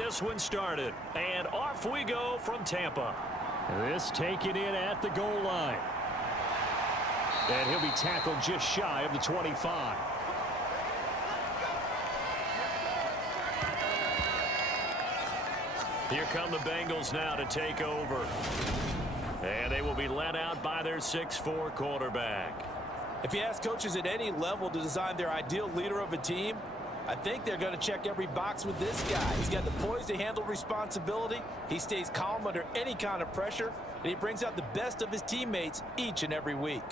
this one started. And off we go from Tampa. This taken in at the goal line. And he'll be tackled just shy of the 25. Here come the Bengals now to take over. And they will be led out by their 6'4" quarterback. If you ask coaches at any level to design their ideal leader of a team, I think they're going to check every box with this guy. He's got the poise to handle responsibility. He stays calm under any kind of pressure, and he brings out the best of his teammates each and every week.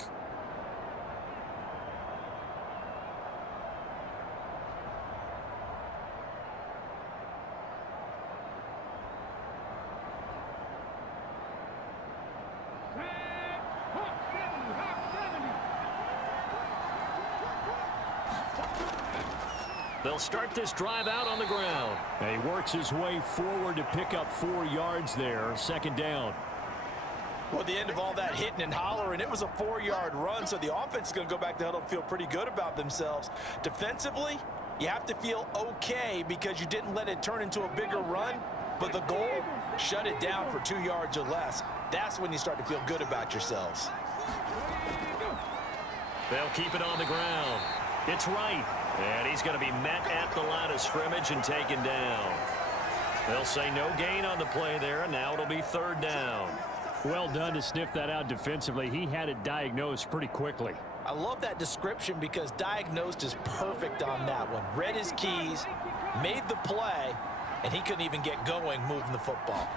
They'll start this drive out on the ground. And he works his way forward to pick up 4 yards there. Second down. Well, at the end of all that hitting and hollering, it was a 4-yard run, so the offense is going to go back to huddle and feel pretty good about themselves. Defensively, you have to feel okay because you didn't let it turn into a bigger run, but the goal, shut it down for 2 yards or less. That's when you start to feel good about yourselves. They'll keep it on the ground. It's right. And he's going to be met at the line of scrimmage and taken down. They'll say no gain on the play there, and now it'll be third down. Well done to sniff that out defensively. He had it diagnosed pretty quickly. I love that description because diagnosed is perfect on that one. Read his keys, made the play, and he couldn't even get going moving the football.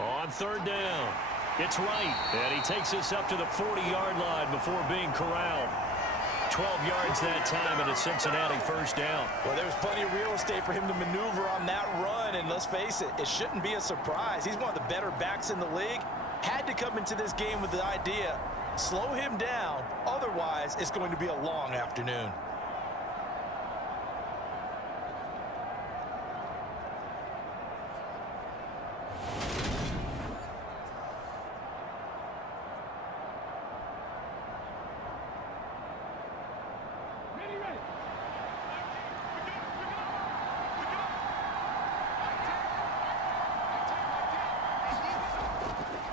On third down, it's right. And he takes us up to the 40-yard line before being corralled. 12 yards that time and a Cincinnati first down. Well, there was plenty of real estate for him to maneuver on that run, and let's face it, it shouldn't be a surprise. He's one of the better backs in the league. Had to come into this game with the idea, slow him down, otherwise it's going to be a long afternoon.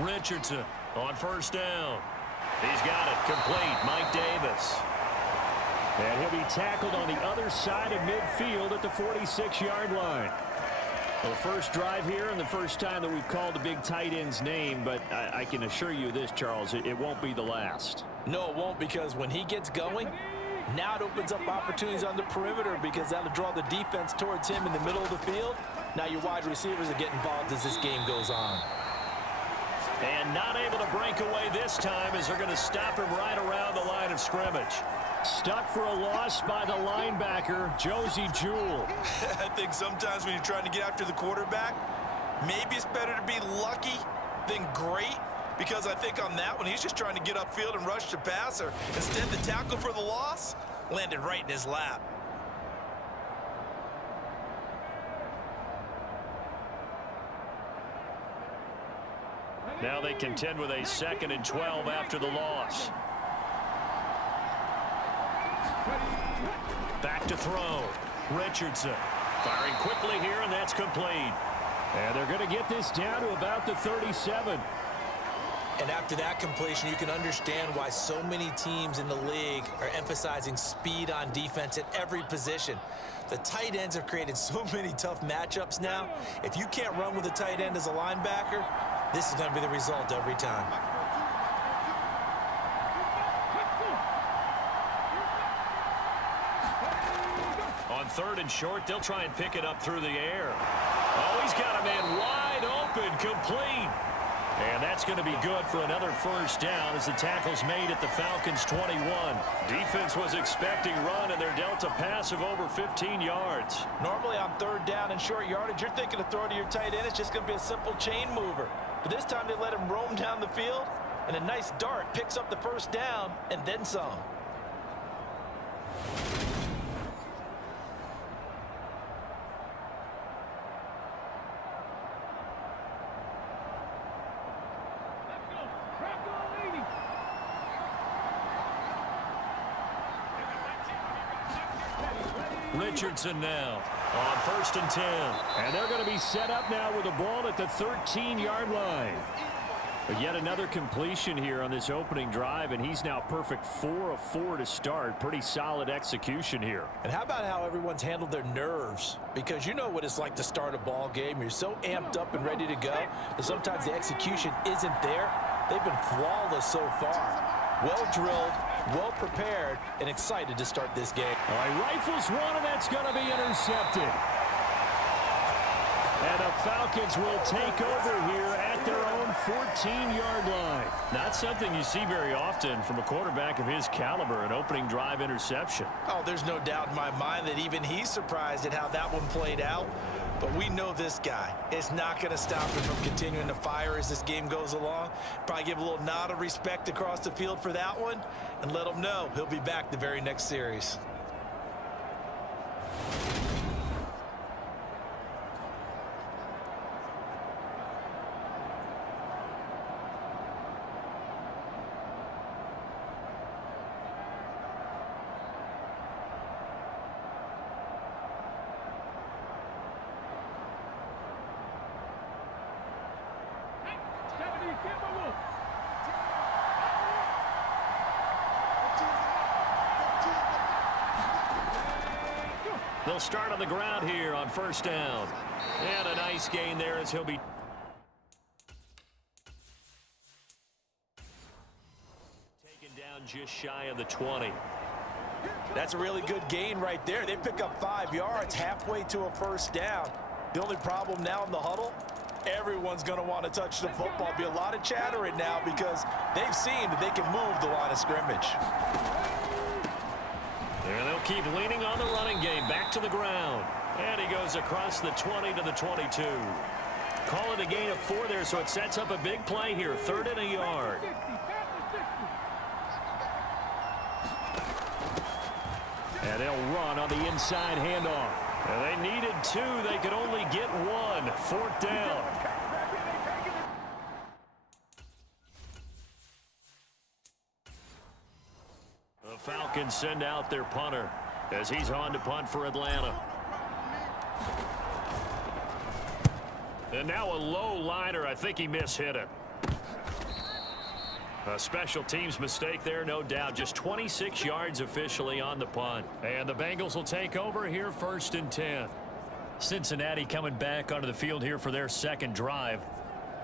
Richardson on first down. He's got it complete. Mike Davis. And he'll be tackled on the other side of midfield at the 46-yard line. Well, first drive here and the first time that we've called the big tight end's name, but I can assure you this, Charles, it won't be the last. No, it won't, because when he gets going, now it opens up opportunities on the perimeter because that'll draw the defense towards him in the middle of the field. Now your wide receivers are getting involved as this game goes on. And not able to break away this time as they're going to stop him right around the line of scrimmage. Stuck for a loss by the linebacker, Josie Jewell. I think sometimes when you're trying to get after the quarterback, maybe it's better to be lucky than great, because I think on that one, he's just trying to get upfield and rush the passer. Instead, the tackle for the loss landed right in his lap. Now they contend with a 2nd and 12 after the loss. Back to throw. Richardson firing quickly here, and that's complete. And they're going to get this down to about the 37. And after that completion, you can understand why so many teams in the league are emphasizing speed on defense at every position. The tight ends have created so many tough matchups now. If you can't run with a tight end as a linebacker, this is going to be the result every time. On 3rd and short, they'll try and pick it up through the air. Oh, he's got a man wide open, complete. And that's going to be good for another first down as the tackle's made at the Falcons' 21. Defense was expecting run, and they're dealt a pass of over 15 yards. Normally on 3rd down and short yardage, you're thinking of throwing to your tight end. It's just going to be a simple chain mover. But this time they let him roam down the field, and a nice dart picks up the first down and then some. Richardson now On 1st and 10. And they're going to be set up now with the ball at the 13-yard line. But yet another completion here on this opening drive, and he's now perfect 4 of 4 to start. Pretty solid execution here. And how about how everyone's handled their nerves? Because you know what it's like to start a ball game. You're so amped up and ready to go that sometimes the execution isn't there. They've been flawless so far. Well drilled, well prepared, and excited to start this game. All right, rifles one, and that's going to be intercepted. And the Falcons will take over here at their own 14-yard line. Not something you see very often from a quarterback of his caliber, an opening drive interception. Oh, there's no doubt in my mind that even he's surprised at how that one played out. But we know this guy. It's not going to stop him from continuing to fire as this game goes along. Probably give a little nod of respect across the field for that one and let him know he'll be back the very next series. They'll start on the ground here on 1st down. And a nice gain there as he'll be taken down just shy of the 20. That's a really good gain right there. They pick up 5 yards halfway to a 1st down. The only problem now in the huddle, everyone's going to want to touch the football. Be a lot of chattering now because they've seen that they can move the line of scrimmage. And they'll keep leaning on the running game. Back to the ground. And he goes across the 20 to the 22. Call it a gain of 4 there, so it sets up a big play here. 3rd and a yard. And they'll run on the inside handoff. And they needed 2. They could only get 1. 4th down. The Falcons send out their punter as he's on to punt for Atlanta. And now a low liner. I think he mishit it. A special teams mistake there, no doubt. Just 26 yards officially on the punt. And the Bengals will take over here 1st and 10. Cincinnati coming back onto the field here for their 2nd drive.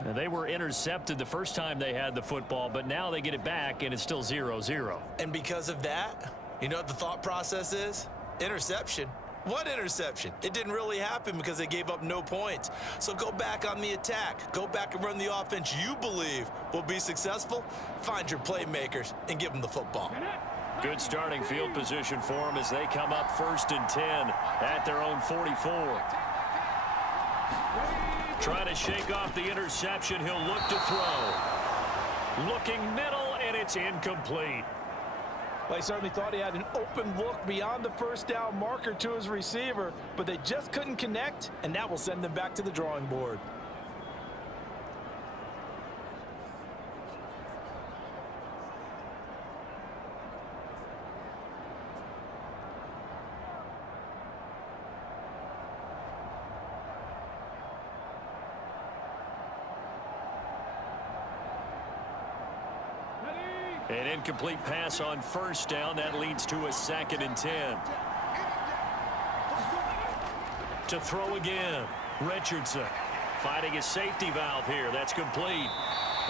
Now, they were intercepted the first time they had the football, but now they get it back, and it's still 0-0. And because of that, you know what the thought process is? Interception. What interception? It didn't really happen because they gave up no points. So go back on the attack. Go back and run the offense you believe will be successful. Find your playmakers and give them the football. Good starting field position for them as they come up 1st and 10 at their own 44. Trying to shake off the interception. He'll look to throw. Looking middle, and it's incomplete. Well, he certainly thought he had an open look beyond the 1st down marker to his receiver, but they just couldn't connect, and that will send them back to the drawing board. An incomplete pass on 1st down. That leads to a 2nd and 10. To throw again. Richardson finding a safety valve here. That's complete.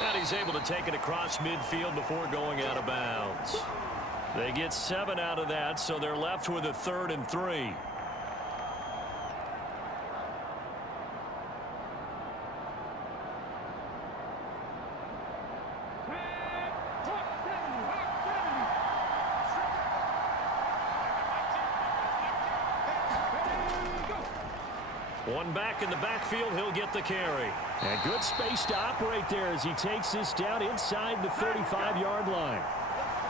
And he's able to take it across midfield before going out of bounds. They get 7 out of that, so they're left with a 3rd and 3. One back in the backfield, he'll get the carry. And good space to operate there as he takes this down inside the 35-yard line.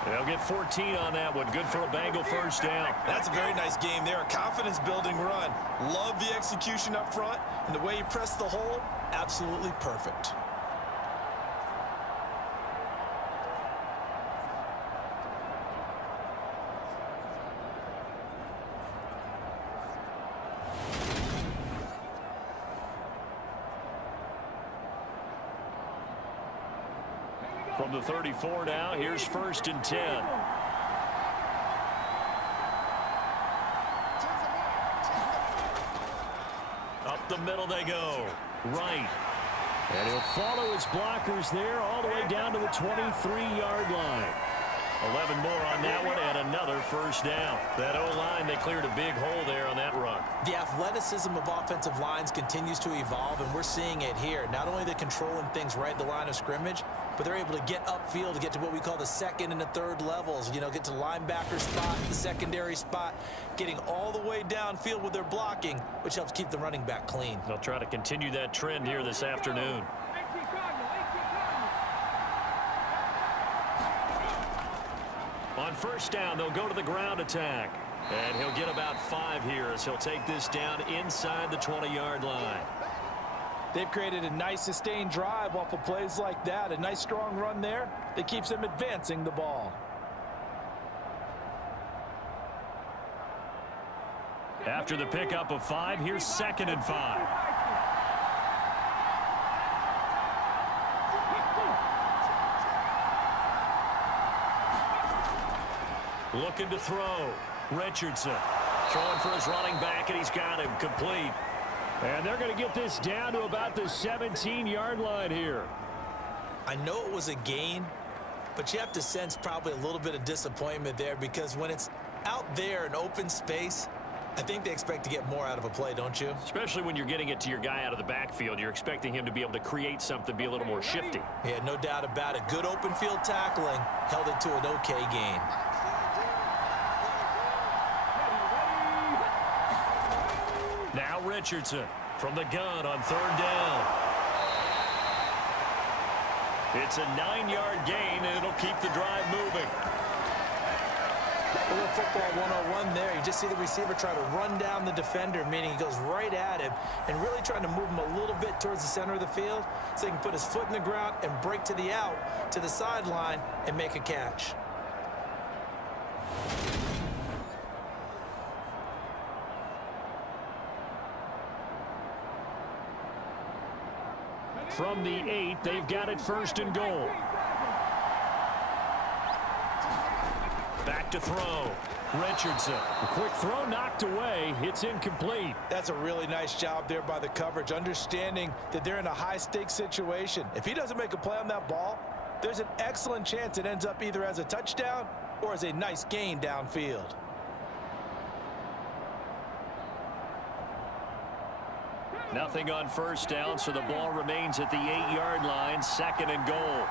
They'll get 14 on that one. Good for a Bengal 1st down. That's a very nice game there. A confidence-building run. Love the execution up front, and the way he pressed the hole, absolutely perfect. from the 34 now. Here's 1st and 10. Up the middle they go. Right. And he'll follow his blockers there all the way down to the 23-yard line. 11 more on that one and another 1st down. That O-line, they cleared a big hole there on that run. The athleticism of offensive lines continues to evolve, and we're seeing it here. Not only are they controlling things right at the line of scrimmage, but they're able to get upfield to get to what we call the 2nd and the 3rd levels. You know, get to the linebacker spot, the secondary spot, getting all the way downfield with their blocking, which helps keep the running back clean. They'll try to continue that trend here this afternoon. On 1st down, they'll go to the ground attack. And he'll get about 5 here as he'll take this down inside the 20-yard line. They've created a nice sustained drive off of plays like that. A nice strong run there that keeps them advancing the ball. After the pickup of 5, here's 2nd and 5. Looking to throw. Richardson throwing for his running back, and he's got him complete. And they're going to get this down to about the 17-yard line here. I know it was a gain, but you have to sense probably a little bit of disappointment there, because when it's out there in open space, I think they expect to get more out of a play, don't you? Especially when you're getting it to your guy out of the backfield. You're expecting him to be able to create something, be a little more shifty. Yeah, no doubt about it. Good open field tackling held it to an okay gain. Now Richardson from the gun on 3rd down. It's a 9-yard gain, and it'll keep the drive moving. A little football 101 there. You just see the receiver try to run down the defender, meaning he goes right at him and really trying to move him a little bit towards the center of the field so he can put his foot in the ground and break to the out, to the sideline, and make a catch. From the 8, they've got it 1st and goal. Back to throw. Richardson. A quick throw knocked away. It's incomplete. That's a really nice job there by the coverage, understanding that they're in a high-stakes situation. If he doesn't make a play on that ball, there's an excellent chance it ends up either as a touchdown or as a nice gain downfield. Nothing on 1st down, so the ball remains at the 8-yard line. 2nd and goal.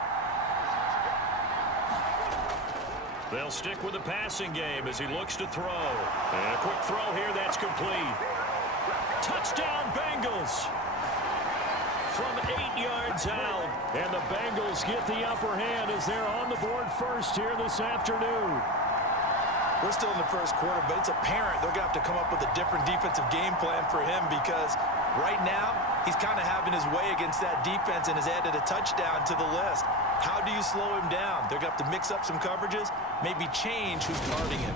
They'll stick with the passing game as he looks to throw. And a quick throw here, that's complete. Touchdown, Bengals! From 8 yards out. And the Bengals get the upper hand as they're on the board first here this afternoon. We're still in the 1st quarter, but it's apparent they're going to have to come up with a different defensive game plan for him, because right now he's kind of having his way against that defense and has added a touchdown to the list. How do you slow him down? They're going to have to mix up some coverages, maybe change who's guarding him.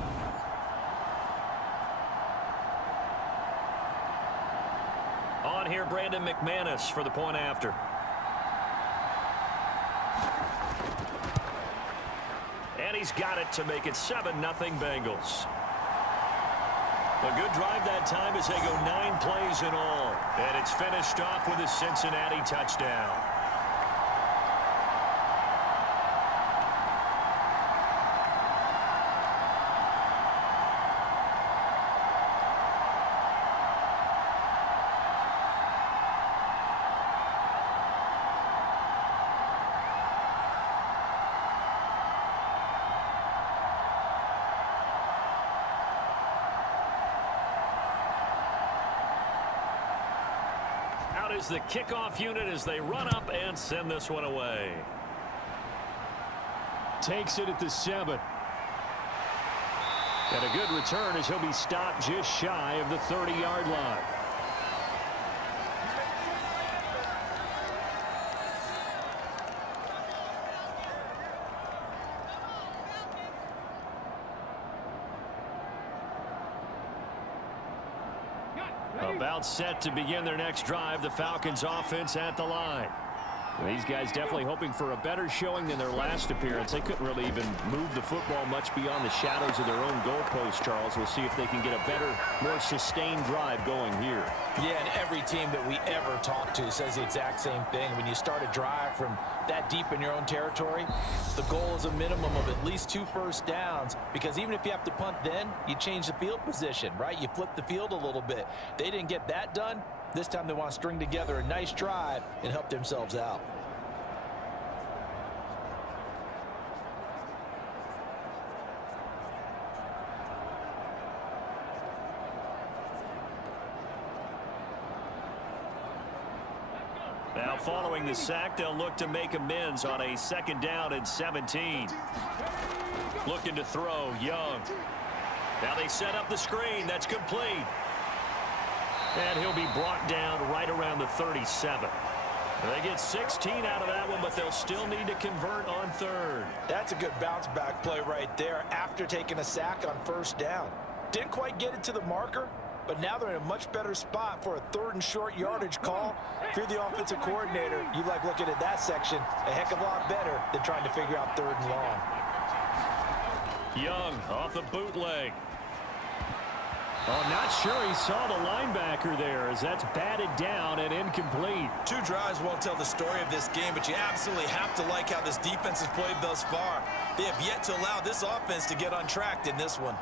On here, Brandon McManus for the point after. And he's got it to make it 7-0 Bengals. A good drive that time as they go 9 plays in all. And it's finished off with a Cincinnati touchdown. Is the kickoff unit as they run up and send this one away. Takes it at the 7. And a good return as he'll be stopped just shy of the 30-yard line. About set to begin their next drive. The Falcons offense at the line. These guys definitely hoping for a better showing than their last appearance. They couldn't really even move the football much beyond the shadows of their own goalpost, Charles. We'll see if they can get a better, more sustained drive going here. Yeah, and every team that we ever talk to says the exact same thing. When you start a drive from that deep in your own territory, the goal is a minimum of at least 2 first downs, because even if you have to punt then, you change the field position, right? You flip the field a little bit. They didn't get that done. This time they want to string together a nice drive and help themselves out. Now following the sack, they'll look to make amends on a 2nd down and 17. Looking to throw, Young. Now they set up the screen. That's complete. And he'll be brought down right around the 37. They get 16 out of that one, but they'll still need to convert on 3rd. That's a good bounce-back play right there after taking a sack on 1st down. Didn't quite get it to the marker, but now they're in a much better spot for a 3rd and short yardage call. If you're the offensive coordinator, you like looking at that section a heck of a lot better than trying to figure out 3rd and long. Young off the bootleg. Oh, not sure he saw the linebacker there as that's batted down and incomplete. 2 drives won't tell the story of this game, but you absolutely have to like how this defense has played thus far. They have yet to allow this offense to get untracked in this one.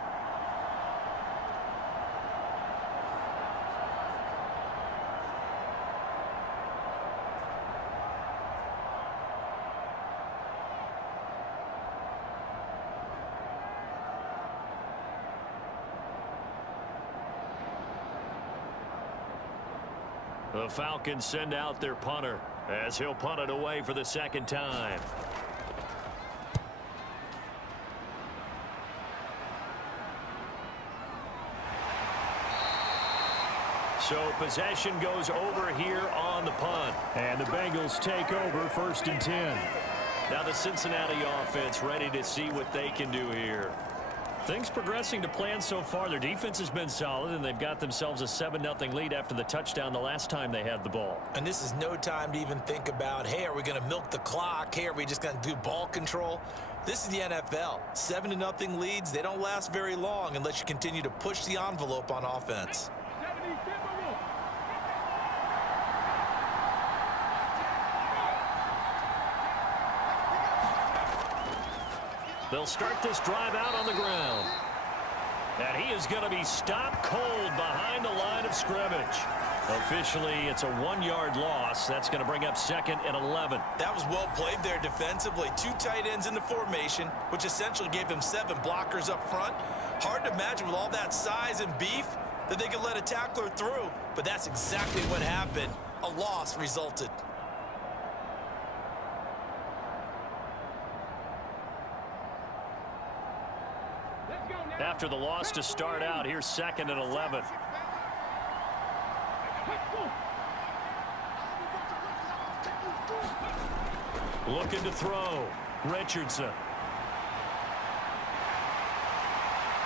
The Falcons send out their punter as he'll punt it away for the 2nd time. So possession goes over here on the punt. And the Bengals take over 1st and 10. Now the Cincinnati offense ready to see what they can do here. Things progressing to plan so far. Their defense has been solid, and they've got themselves a 7-0 lead after the touchdown the last time they had the ball. And this is no time to even think about, hey, are we going to milk the clock? Hey, are we just going to do ball control? This is the NFL. 7-0 leads, they don't last very long unless you continue to push the envelope on offense. They'll start this drive out on the ground. And he is going to be stopped cold behind the line of scrimmage. Officially, it's a 1-yard loss. That's going to bring up 2nd and 11. That was well played there defensively. 2 tight ends in the formation, which essentially gave them 7 blockers up front. Hard to imagine with all that size and beef that they could let a tackler through. But that's exactly what happened. A loss resulted. After the loss to start out, here's 2nd and 11. Looking to throw. Richardson.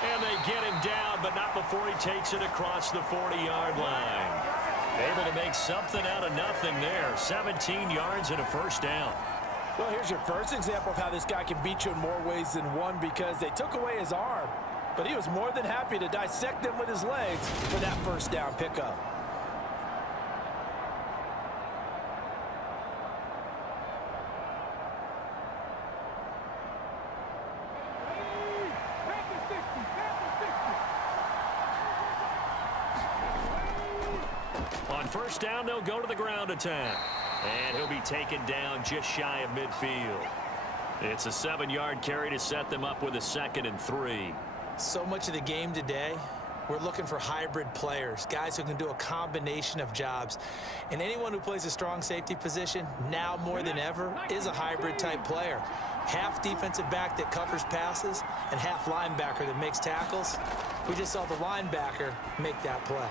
And they get him down, but not before he takes it across the 40-yard line. Able to make something out of nothing there. 17 yards and a 1st down. Well, here's your first example of how this guy can beat you in more ways than one, because they took away his arm, but he was more than happy to dissect them with his legs for that 1st down pickup. On 1st down, they'll go to the ground attack. And he'll be taken down just shy of midfield. It's a 7-yard carry to set them up with a 2nd and 3. So much of the game today, we're looking for hybrid players, guys who can do a combination of jobs. And anyone who plays a strong safety position, now more than ever, is a hybrid type player. Half defensive back that covers passes and half linebacker that makes tackles. We just saw the linebacker make that play.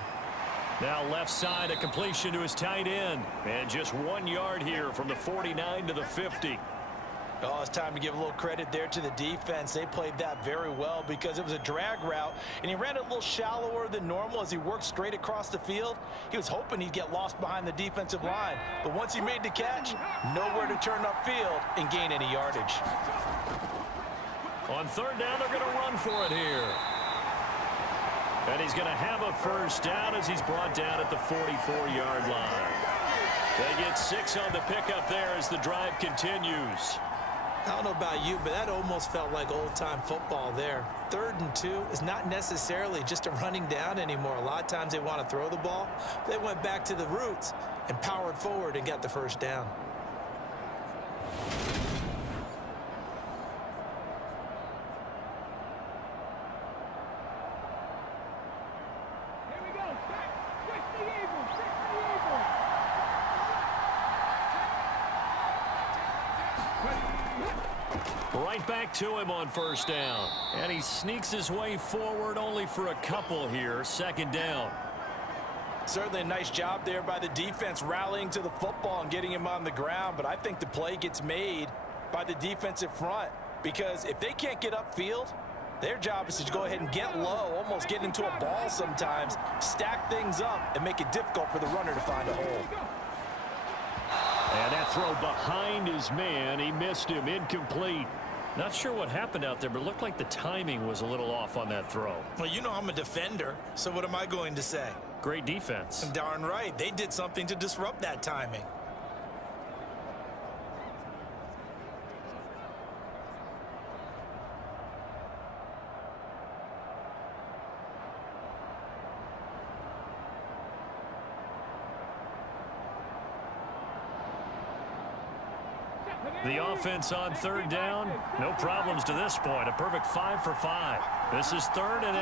Now left side, a completion to his tight end. And just 1 yard here from the 49 to the 50. Oh, it's time to give a little credit there to the defense. They played that very well because it was a drag route, and he ran it a little shallower than normal as he worked straight across the field. He was hoping he'd get lost behind the defensive line, but once he made the catch, nowhere to turn upfield and gain any yardage. On third down, they're going to run for it here. And he's going to have a first down as he's brought down at the 44-yard line. They get 6 on the pickup there as the drive continues. I don't know about you, but that almost felt like old-time football there. 3rd and 2 is not necessarily just a running down anymore. A lot of times they want to throw the ball. They went back to the roots and powered forward and got the first down. Right back to him on first down. And he sneaks his way forward only for a couple here. 2nd down. Certainly a nice job there by the defense rallying to the football and getting him on the ground. But I think the play gets made by the defensive front because if they can't get upfield, their job is to go ahead and get low, almost get into a ball sometimes, stack things up, and make it difficult for the runner to find a hole. And that throw behind his man. He missed him. Incomplete. Not sure what happened out there, but it looked like the timing was a little off on that throw. Well, you know I'm a defender, so what am I going to say? Great defense. Darn right. They did something to disrupt that timing. The offense on 3rd down. No problems to this point. A perfect 5 for 5. This is 3rd and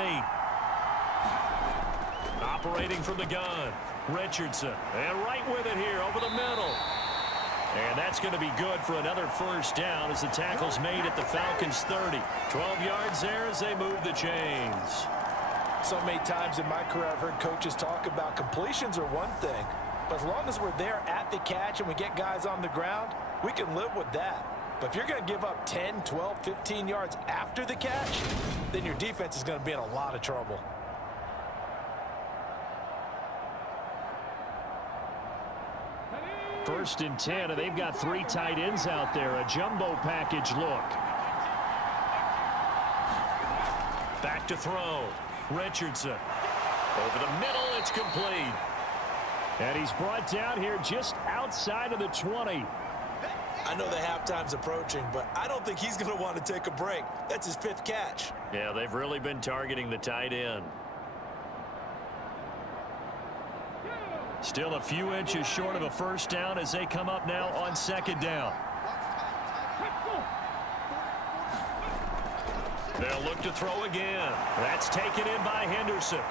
8. Operating from the gun. Richardson. And right with it here over the middle. And that's going to be good for another first down as the tackle's made at the Falcons 30. 12 yards there as they move the chains. So many times in my career I've heard coaches talk about completions are one thing, but as long as we're there at the catch and we get guys on the ground, we can live with that. But if you're going to give up 10, 12, 15 yards after the catch, then your defense is going to be in a lot of trouble. First and 10, and they've got 3 tight ends out there. A jumbo package look. Back to throw. Richardson. Over the middle, it's complete. And he's brought down here just outside of the 20. I know the halftime's approaching, but I don't think he's going to want to take a break. That's his 5th catch. Yeah, they've really been targeting the tight end. Still a few inches short of a first down as they come up now on 2nd down. They'll look to throw again. That's taken in by Henderson.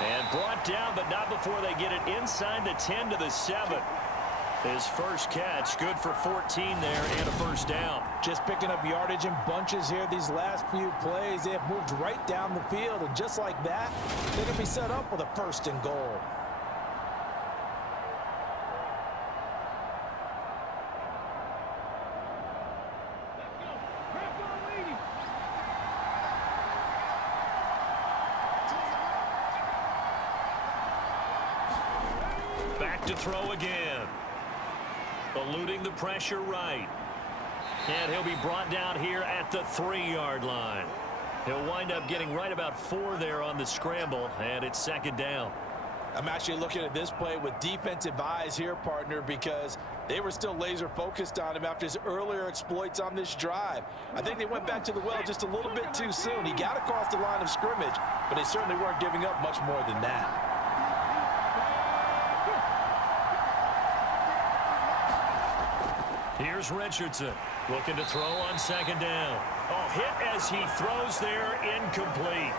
And brought down, but not before they get it inside the 10 to the 7. His first catch, good for 14 there and a first down. Just picking up yardage in bunches here these last few plays. They have moved right down the field, and just like that, they're going to be set up with a 1st and goal. Back to throw again. Eluding the pressure right. And he'll be brought down here at the 3-yard line. He'll wind up getting right about 4 there on the scramble, and it's 2nd down. I'm actually looking at this play with defensive eyes here, partner, because they were still laser focused on him after his earlier exploits on this drive. I think they went back to the well just a little bit too soon. He got across the line of scrimmage, but they certainly weren't giving up much more than that. Here's Richardson looking to throw on 2nd down. Oh, hit as he throws there, incomplete.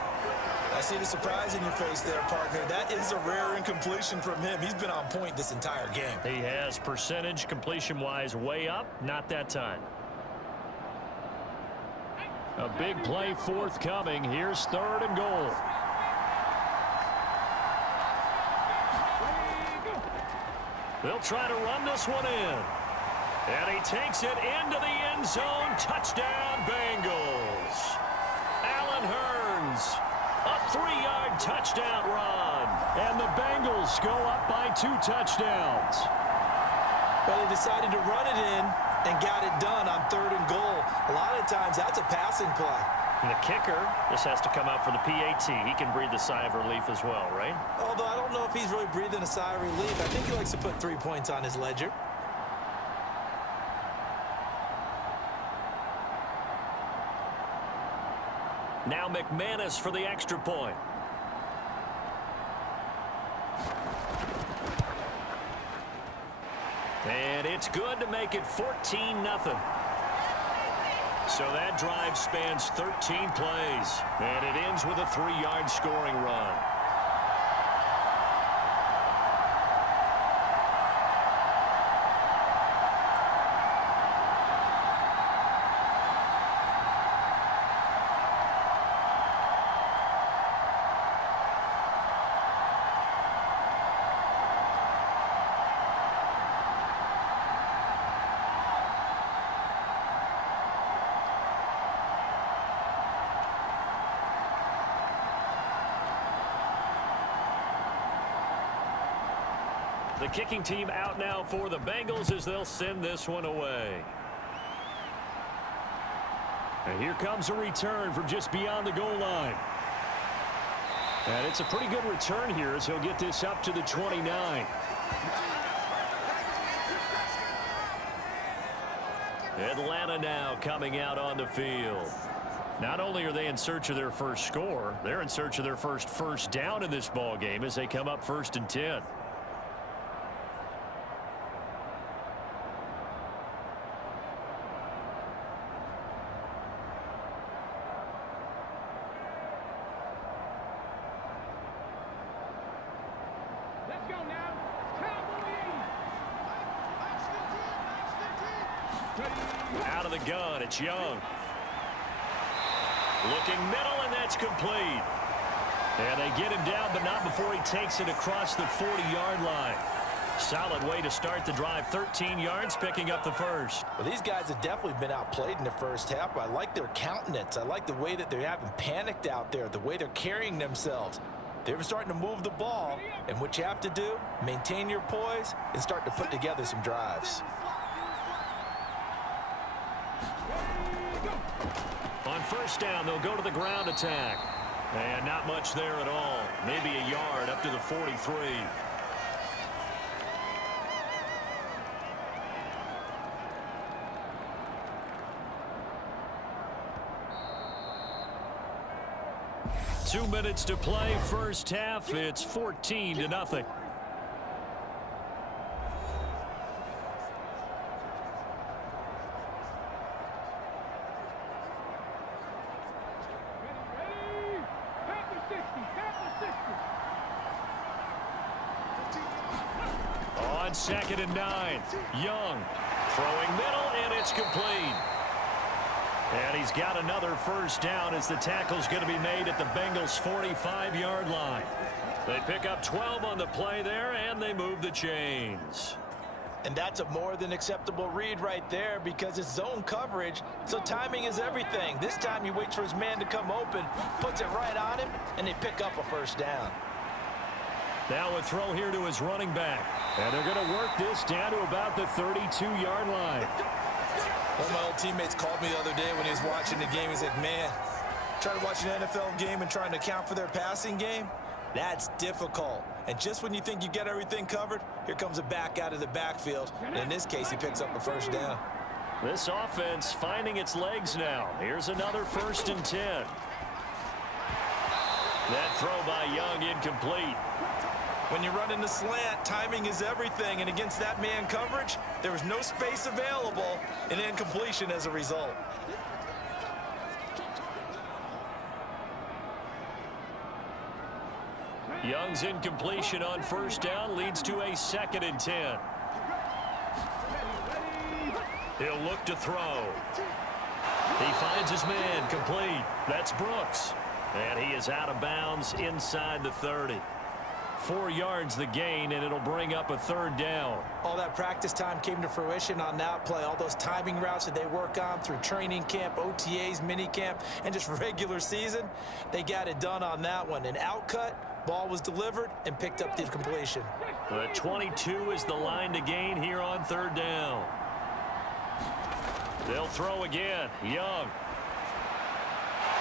I see the surprise in your face there, partner. That is a rare incompletion from him. He's been on point this entire game. He has percentage completion-wise way up, not that time. A big play forthcoming. Here's 3rd and goal. They'll try to run this one in. And he takes it into the end zone. Touchdown, Bengals. Allen Hurns, a 3-yard touchdown run. And the Bengals go up by 2 touchdowns. Well, they decided to run it in and got it done on 3rd and goal. A lot of times, that's a passing play. And the kicker just has to come out for the PAT. He can breathe a sigh of relief as well, right? Although I don't know if he's really breathing a sigh of relief. I think he likes to put 3 points on his ledger. Now McManus for the extra point. And it's good to make it 14-0. So that drive spans 13 plays. And it ends with a 3-yard scoring run. The kicking team out now for the Bengals as they'll send this one away. And here comes a return from just beyond the goal line. And it's a pretty good return here as he'll get this up to the 29. Atlanta now coming out on the field. Not only are they in search of their first score, they're in search of their first down in this ball game as they come up 1st and 10. Out of the gun, it's Young. Looking middle, and that's complete. And they get him down, but not before he takes it across the 40-yard line. Solid way to start the drive. 13 yards, picking up the first. Well, these guys have definitely been outplayed in the first half. I like their countenance. I like the way that they haven't panicked out there, the way they're carrying themselves. They were starting to move the ball, and what you have to do, maintain your poise and start to put together some drives. On 1st down, they'll go to the ground attack. And not much there at all. Maybe a yard up to the 43. Two minutes to play, first half. It's 14-0. On 2nd and 9, Young throwing middle, and it's complete. And he's got another first down as the tackle's going to be made at the Bengals' 45-yard line. They pick up 12 on the play there, and they move the chains. And that's a more than acceptable read right there because it's zone coverage, so timing is everything. This time he waits for his man to come open, puts it right on him, and they pick up a first down. Now a throw here to his running back. And they're going to work this down to about the 32-yard line. One of my old teammates called me the other day when he was watching the game. He's like, man, trying to watch an NFL game and trying to account for their passing game, that's difficult. And just when you think you get everything covered, here comes a back out of the backfield. And in this case, he picks up a first down. This offense finding its legs now. Here's another 1st and 10. That throw by Young incomplete. When you run in the slant, timing is everything. And against that man coverage, there was no space available, and incompletion as a result. Young's incompletion on 1st down leads to a 2nd and 10. He'll look to throw. He finds his man complete. That's Brooks. And he is out of bounds inside the 30. 4 yards the gain, and it'll bring up a 3rd down. All that practice time came to fruition on that play. All those timing routes that they work on through training camp, OTAs, minicamp, and just regular season, they got it done on that one. An outcut, ball was delivered, and picked up the completion. The 22 is the line to gain here on 3rd down. They'll throw again. Young.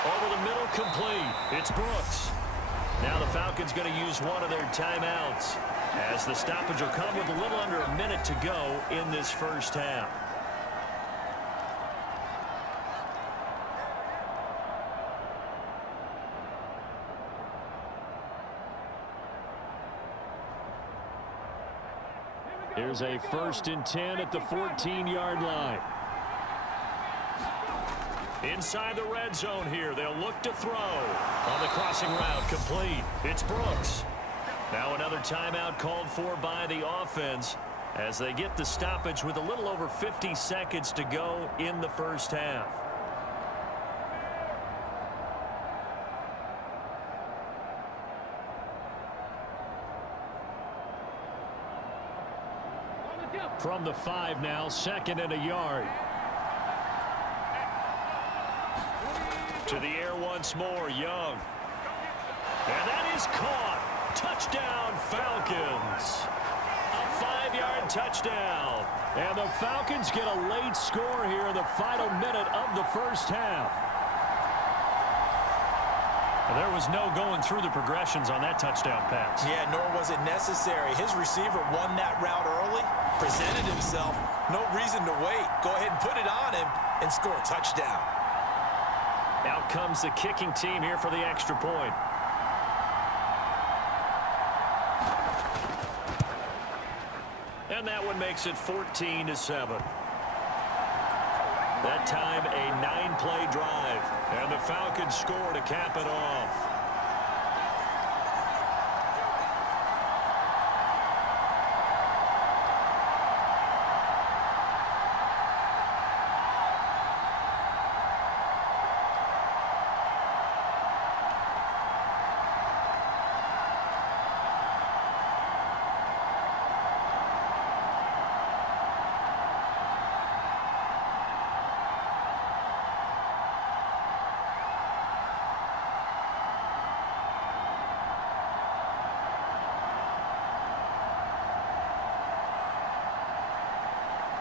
Over the middle, complete. It's Brooks. Now the Falcons going to use one of their timeouts as the stoppage will come with a little under a minute to go in this first half. Here's a 1st and 10 at the 14-yard line. Inside the red zone here, they'll look to throw. On the crossing route, complete. It's Brooks. Now another timeout called for by the offense as they get the stoppage with a little over 50 seconds to go in the first half. From the 5 now, 2nd and a yard. To the air once more, Young. And that is caught. Touchdown, Falcons. A 5-yard touchdown. And the Falcons get a late score here in the final minute of the first half. There was no going through the progressions on that touchdown pass. Yeah, nor was it necessary. His receiver won that route early, presented himself. No reason to wait. Go ahead and put it on him and score a touchdown. Out comes the kicking team here for the extra point. And that one makes it 14-7. That time a 9-play drive. And the Falcons score to cap it off.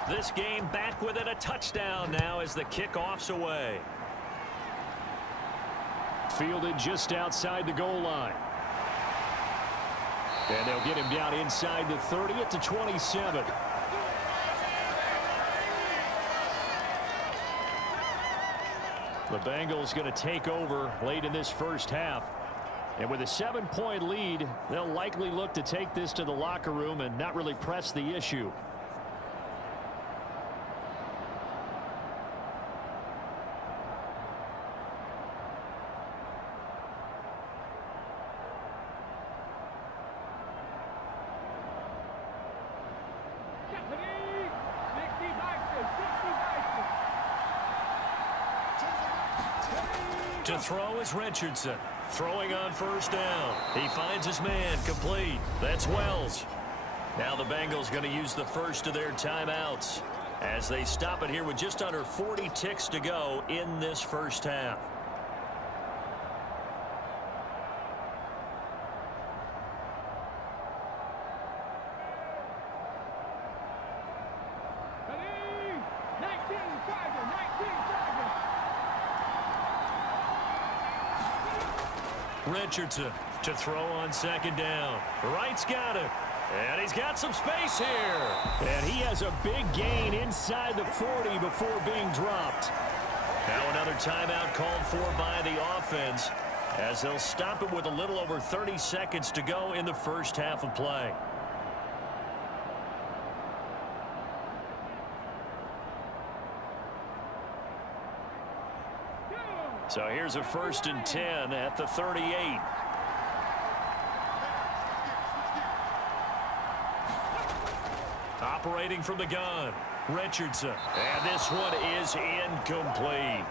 This game back with it, a touchdown now as the kickoff's away. Fielded just outside the goal line. And they'll get him down inside the 30 at the 27. The Bengals going to take over late in this first half. And with a 7-point lead, they'll likely look to take this to the locker room and not really press the issue. To throw is Richardson. Throwing on first down. He finds his man, complete. That's Wells. Now the Bengals going to use the first of their timeouts as they stop it here with just under 40 ticks to go in this first half. Richardson to throw on second down. Wright's got it. And he's got some space here. And he has a big gain inside the 40 before being dropped. Now another timeout called for by the offense as they'll stop it with a little over 30 seconds to go in the first half of play. So here's a 1st and 10 at the 38. Operating from the gun, Richardson. And this one is incomplete.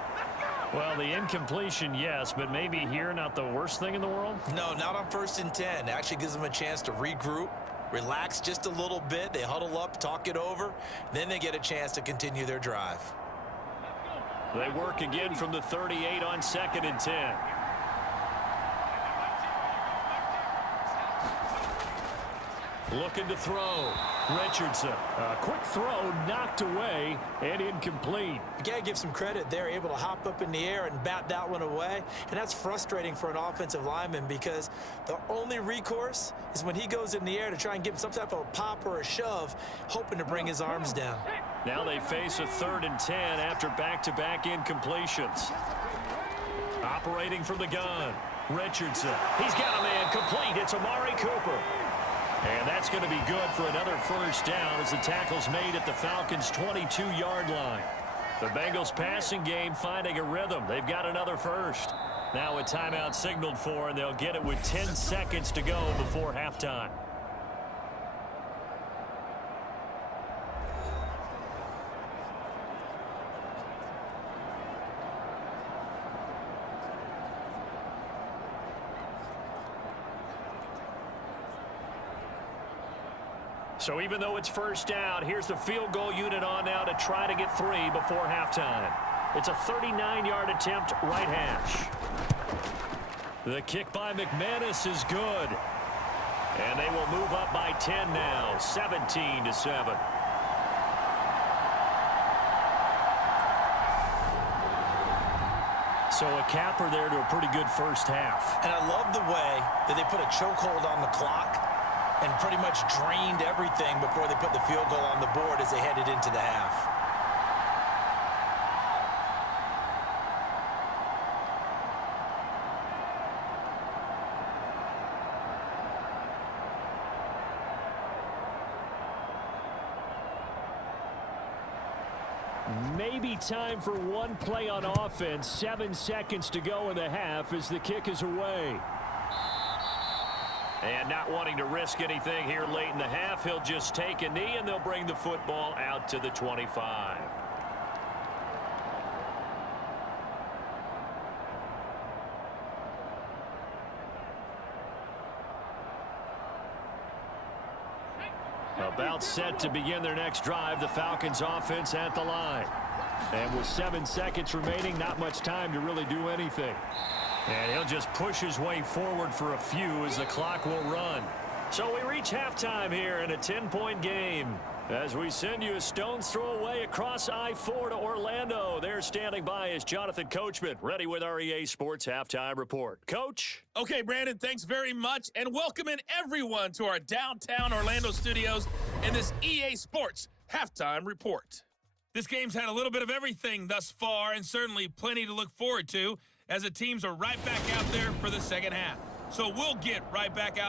Well, the incompletion, yes, but maybe here not the worst thing in the world? No, not on 1st and 10. Actually gives them a chance to regroup, relax just a little bit. They huddle up, talk it over. Then they get a chance to continue their drive. They work again from the 38 on 2nd and 10. Looking to throw. Richardson. A quick throw knocked away and incomplete. You got to give some credit. They're able to hop up in the air and bat that one away. And that's frustrating for an offensive lineman because the only recourse is when he goes in the air to try and give some type of a pop or a shove, hoping to bring his arms down. Now they face a 3rd and 10 after back-to-back incompletions. Operating from the gun. Richardson. He's got a man complete. It's Amari Cooper. And that's going to be good for another 1st down as the tackle's made at the Falcons' 22-yard line. The Bengals passing game finding a rhythm. They've got another 1st. Now a timeout signaled for, and they'll get it with 10 seconds to go before halftime. So even though it's 1st down, here's the field goal unit on now to try to get 3 before halftime. It's a 39-yard attempt, right hash. The kick by McManus is good. And they will move up by 10 now, 17-7. So a capper there to a pretty good 1st half. And I love the way that they put a chokehold on the clock and pretty much drained everything before they put the field goal on the board as they headed into the half. Maybe time for one play on offense. 7 seconds to go in the half as the kick is away. And not wanting to risk anything here late in the half, he'll just take a knee and they'll bring the football out to the 25. About set to begin their next drive, the Falcons offense at the line. And with 7 seconds remaining, not much time to really do anything. And he'll just push his way forward for a few as the clock will run. So we reach halftime here in a 10-point game. As we send you a stone's throw away across I-4 to Orlando. There standing by is Jonathan Coachman, ready with our EA Sports Halftime Report. Coach? Okay, Brandon, thanks very much. And welcome in everyone to our downtown Orlando studios in this EA Sports Halftime Report. This game's had a little bit of everything thus far and certainly plenty to look forward to as the teams are right back out there for the second half. So we'll get right back out